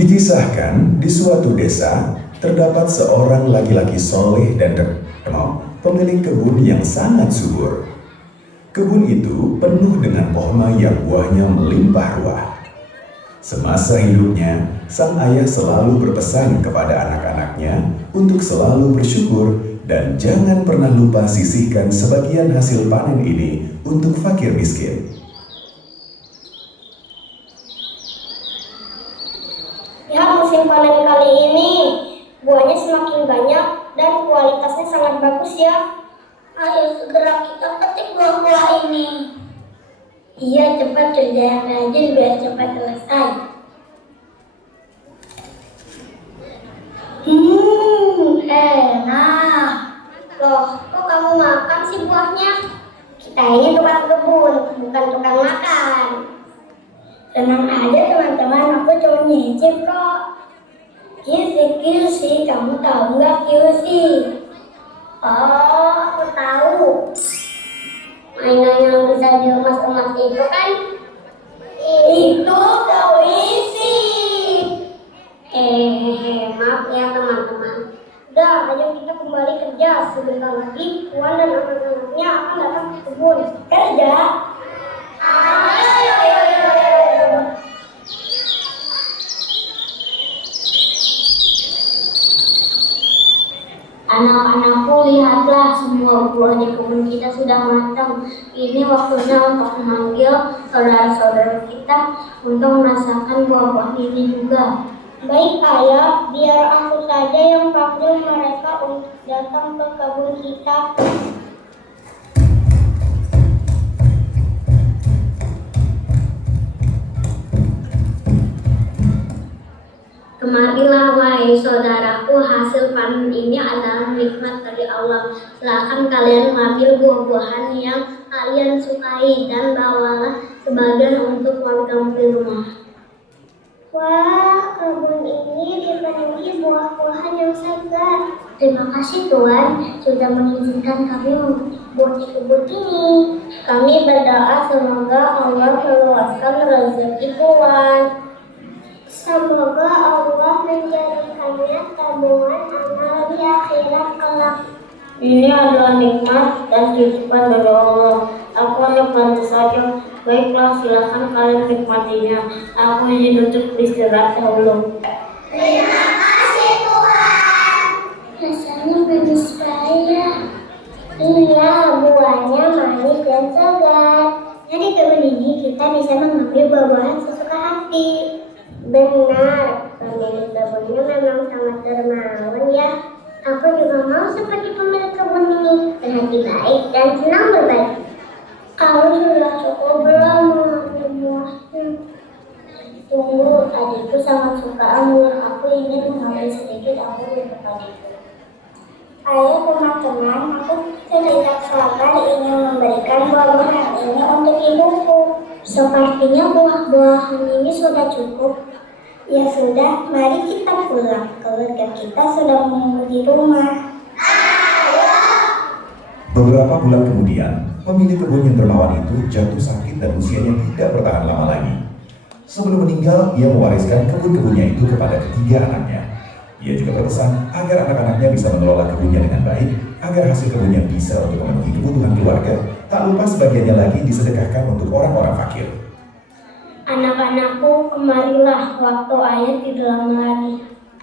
Dikisahkan di suatu desa terdapat seorang laki-laki soleh dan terkenal, pemilik kebun yang sangat subur. Kebun itu penuh dengan pohon yang buahnya melimpah ruah. Semasa hidupnya, sang ayah selalu berpesan kepada anak-anaknya untuk selalu bersyukur dan jangan pernah lupa sisihkan sebagian hasil panen ini untuk fakir miskin. Ya, musim panen kali ini buahnya semakin banyak dan kualitasnya sangat bagus ya. Ayo segera kita petik buah-buah ini. Iya, cepat kerja yang rajin biar cepat selesai. Enak. Loh, kok kamu makan sih buahnya? Kita ini tukang kebun, bukan tukang makan. Tenang aja teman-teman, aku cuma nyicip kok. QC, kamu tahu nggak QC? Oh, aku tahu. Mainan yang bisa diemas-emas itu kan? Itu puisi. Maaf ya teman-teman. Udah, ayo kita kembali kerja. Sebentar lagi Puan dan anak-anaknya akan datang ke kebun. Kerja. Ayo. Anak-anakku, lihatlah semua buah di kebun kita sudah matang. Ini waktunya untuk memanggil saudara-saudara kita untuk merasakan buah-buah ini juga. Baik ayah, biar aku saja yang panggil mereka untuk datang ke kebun kita. Kemarilah wahai saudaraku, hasil panen ini adalah nikmat dari Allah. Silakan kalian mengambil buah-buahan yang kalian sukai dan bawalah sebagian untuk warga di rumah. Wah, kebun ini dipenuhi buah-buahan yang segar. Terima kasih Tuhan sudah mengizinkan kami membuat di kebun ini. Kami berdoa semoga Allah meluaskan rezeki Tuhan. Semoga Allah menjadikannya tabungan amal di akhirat kelak. Ini adalah nikmat dan titipan dari Allah. Aku hanya pantas saja. Baiklah, silakan kalian nikmatinya. Aku izin untuk beristirahat dahulu. Terima kasih Tuhan. Rasanya manis sekali. Iya, buahnya manis dan segar. Dari kebun ini kita bisa mengambil buah-buahan sesuka hati. Benar, pemilik kebunnya memang sangat dermawan ya. Aku juga mau seperti pemilik kebun ini, berhati baik dan senang berbagi. Kamu sudah cukup belum mengambil buahnya? Tunggu, adikku sangat suka anggur. Aku ingin mengambil sedikit anggur untuk adikku. Ayo teman-teman, aku tidak sabar ingin memberikan buah-buahan ini untuk ibuku. Sepertinya buah-buahan ini sudah cukup. Ya sudah, mari kita pulang. Keluarga kita sudah menunggu di rumah. Beberapa bulan kemudian, pemilik kebun yang dermawan itu jatuh sakit dan usianya tidak bertahan lama lagi. Sebelum meninggal, ia mewariskan kebun-kebunnya itu kepada ketiga anaknya. Ia juga berpesan agar anak-anaknya bisa mengelola kebunnya dengan baik, agar hasil kebunnya bisa untuk memenuhi kebutuhan keluarga, tak lupa sebagiannya lagi disedekahkan untuk orang-orang fakir. Anak-anakku, kemarilah, waktu ayah tidak lama lagi.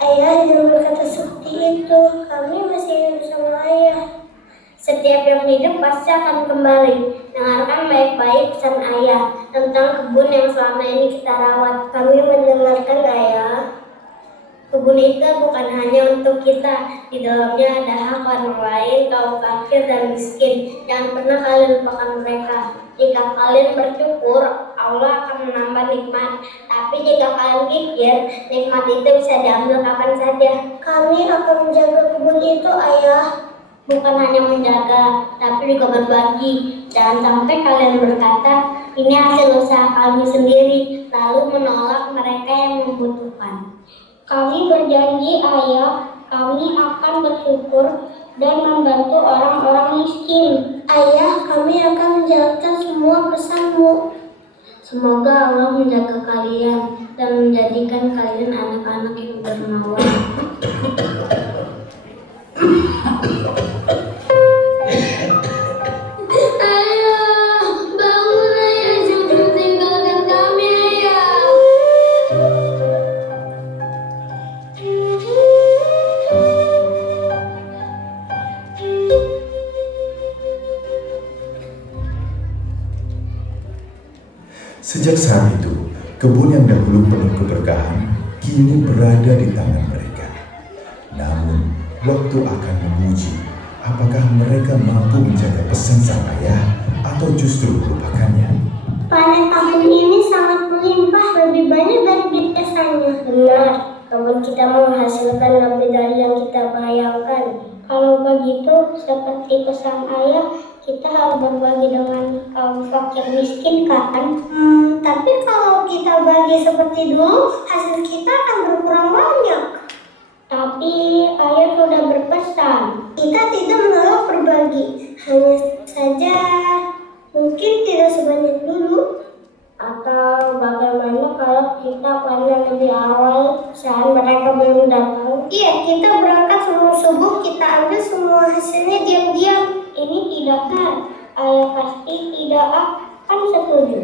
Ayah jangan berkata seperti itu, kami masih ingin bersama ayah. Setiap yang hidup pasti akan kembali. Dengarkan baik-baik pesan ayah tentang kebun yang selama ini kita rawat. Kami mendengarkan ayah. Kebun itu bukan hanya untuk kita, di dalamnya ada hak orang lain, kaum fakir dan miskin. Jangan pernah kalian lupakan mereka. Jika kalian bersyukur, Allah akan menambah nikmat. Tapi jika kalian pikir, nikmat itu bisa diambil kapan saja. Kami akan menjaga kebun itu, ayah. Bukan hanya menjaga, tapi juga berbagi. Jangan sampai kalian berkata, ini hasil usaha kami sendiri, lalu menolak mereka yang membutuhkan. Kami berjanji, ayah, kami akan bersyukur dan membantu orang-orang miskin. Ayah, kami akan menjalankan semua pesanmu. Semoga Allah menjaga kalian dan menjadikan kalian anak-anak yang dermawan. Ayah, bangun ayah, jangan tinggalkan kami ayah. Sejak saat itu, kebun yang dahulu penuh keberkahan kini berada di tangan mereka. Namun, waktu akan menguji apakah mereka mampu menjaga pesan sang ayah atau justru melupakannya. Panen tahun ini sangat melimpah, lebih banyak dari biasanya. Benar, kebun kita menghasilkan lebih dari yang kita bayangkan. Kalau begitu, seperti pesan ayah, kita harus berbagi dengan kaum fakir miskin kan? Tapi kalau kita bagi seperti dulu, hasil kita akan berkurang banyak. Tapi ayah sudah berpesan, kita tidak menolak berbagi, hanya saja mungkin tidak sebanyak dulu. Atau bagaimana kalau kita panen lebih awal saat mereka belum datang? Iya, kita berangkat subuh-subuh, kita ambil semua hasilnya diam-diam. Ini tidak fair. Ayah pasti tidak akan setuju.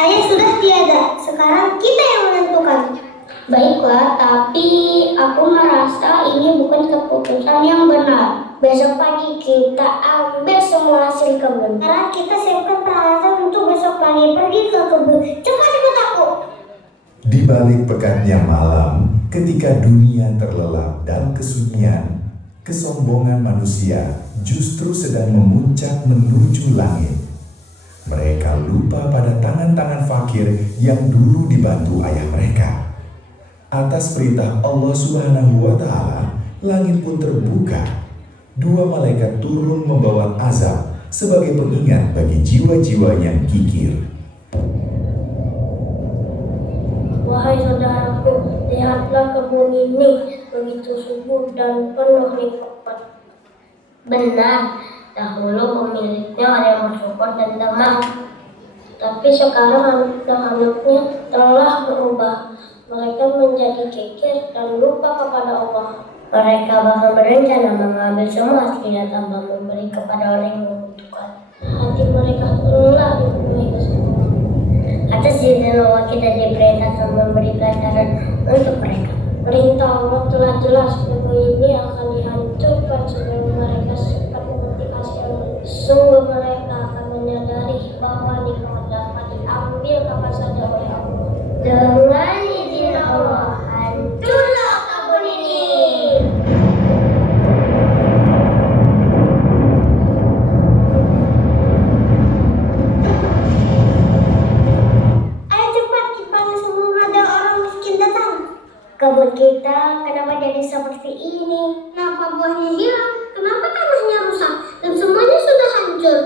Ayah sudah tiada, sekarang kita yang menentukan. Baiklah, tapi aku merasa ini bukan keputusan yang benar. Besok pagi kita ambil semua hasil kebun. Sekarang kita siapkan peralatan untuk besok pagi pergi ke kebun. Cepat ikut aku. Di balik pekatnya malam, ketika dunia terlelap dalam kesunyian, kesombongan manusia justru sedang memuncak menuju langit. Mereka lupa pada tangan-tangan fakir yang dulu dibantu ayah mereka. Atas perintah Allah Subhanahu wa Ta'ala, langit pun terbuka. Dua malaikat turun membawa azab sebagai pengingat bagi jiwa-jiwa yang kikir. Wahai saudaraku, lihatlah kebun ini begitu subur dan penuh nikmat. Benar, dahulu pemiliknya ada yang bersyukur dan tenang. Tapi sekarang anak-anaknya telah berubah. Mereka menjadi kikir dan lupa kepada Allah. Mereka bahkan berencana mengambil semua hasilnya tanpa memberi kepada orang yang membutuhkan. Hati mereka telah dipenuhi kesombongan. Atas izin Allah kita diperintahkan memberi pelajaran untuk mereka. Perintah Allah telah jelas, kebun ini akan dihancurkan sebelum mereka sempat memetik hasilnya. Sungguh mereka akan menyadari bahwa nikmat dapat diambil kapan saja oleh Allah. Dengan izin Allah, hancurlah kebun ini. Ayo cepat, kipannya sebelum ada orang miskin datang. Kebun kita kenapa jadi seperti ini? Kenapa buahnya hilang? Kenapa tanahnya rusak? Dan semuanya sudah hancur.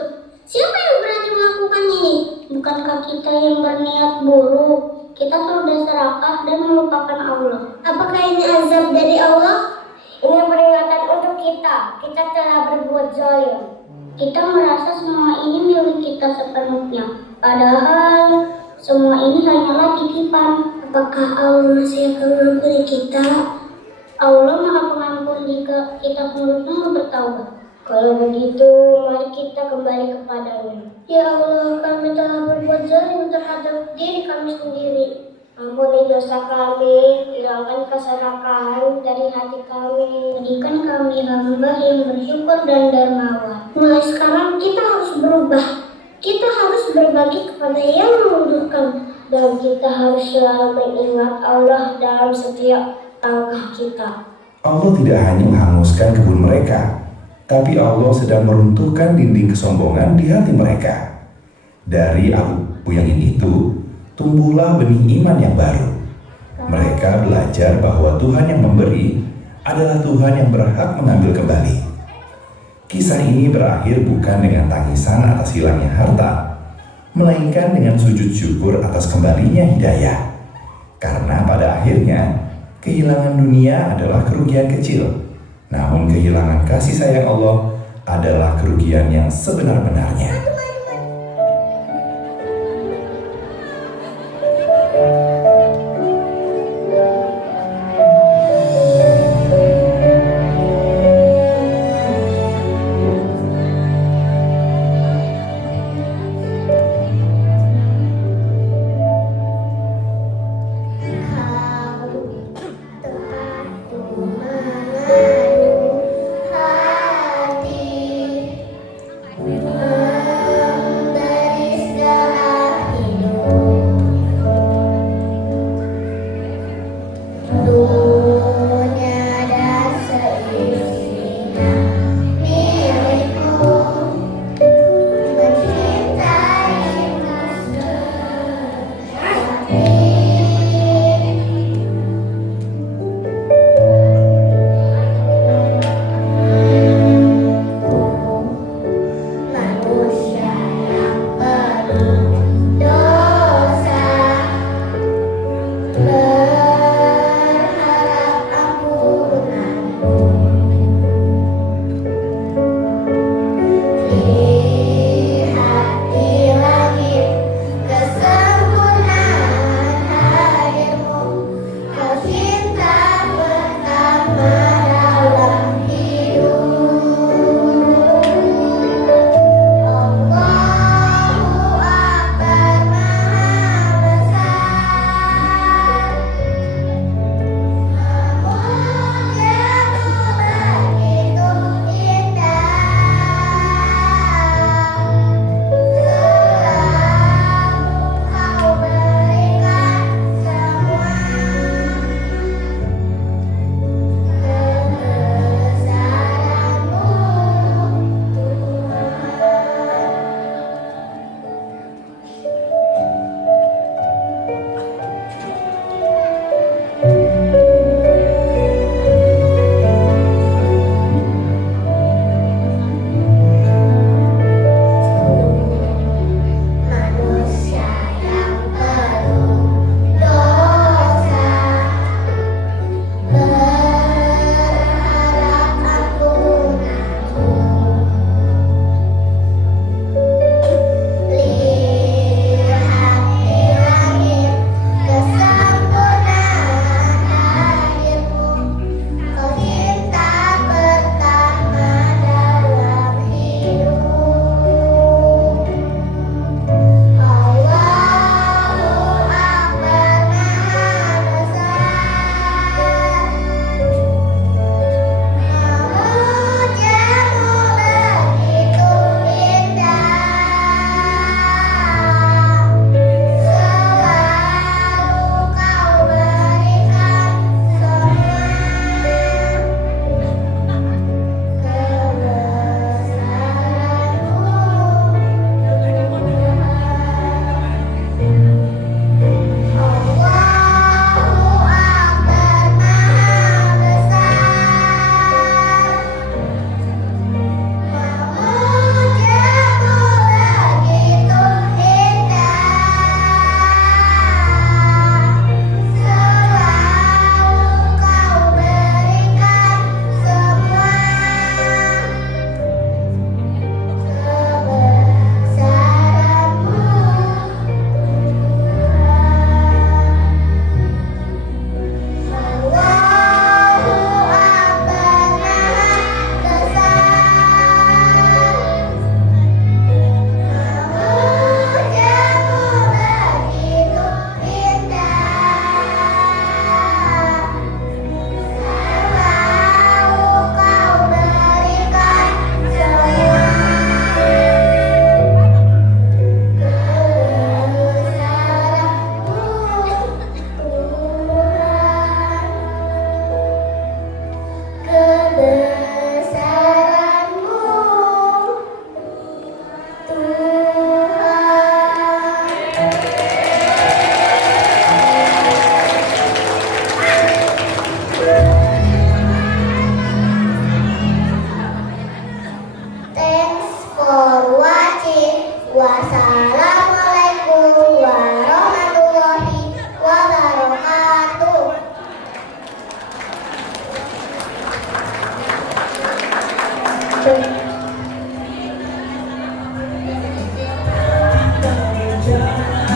Siapa yang berani melakukan ini? Bukankah kita yang berniat buruk? Kita sudah serakah dan melupakan Allah. Apakah ini azab dari Allah? Ini peringatan untuk kita. Kita telah berbuat zalim. Kita merasa semua ini milik kita sepenuhnya. Padahal semua ini hanyalah titipan. Apakah Allah masih akan mengampuni kita? Allah Maha Pengampun jika kita sungguh-sungguh bertaubat. Kalau begitu, mari kita kembali kepadanya. Ya Allah, kami telah berbuat zalim terhadap diri kami sendiri. Ampuni dosa kami, hilangkan keserakahan dari hati kami. Jadikan kami hamba yang bersyukur dan dermawan. Mulai sekarang kita harus berubah. Kita harus berbagi kepada yang membutuhkan. Dan kita harus selalu mengingat Allah dalam setiap langkah kita. Allah tidak hanya menghanguskan kebun mereka, tapi Allah sedang meruntuhkan dinding kesombongan di hati mereka. Dari abu yang itu, tumbuhlah benih iman yang baru. Mereka belajar bahwa Tuhan yang memberi adalah Tuhan yang berhak mengambil kembali. Kisah ini berakhir bukan dengan tangisan atas hilangnya harta, melainkan dengan sujud syukur atas kembalinya hidayah. Karena pada akhirnya, kehilangan dunia adalah kerugian kecil, namun kehilangan kasih sayang Allah adalah kerugian yang sebenar-benarnya.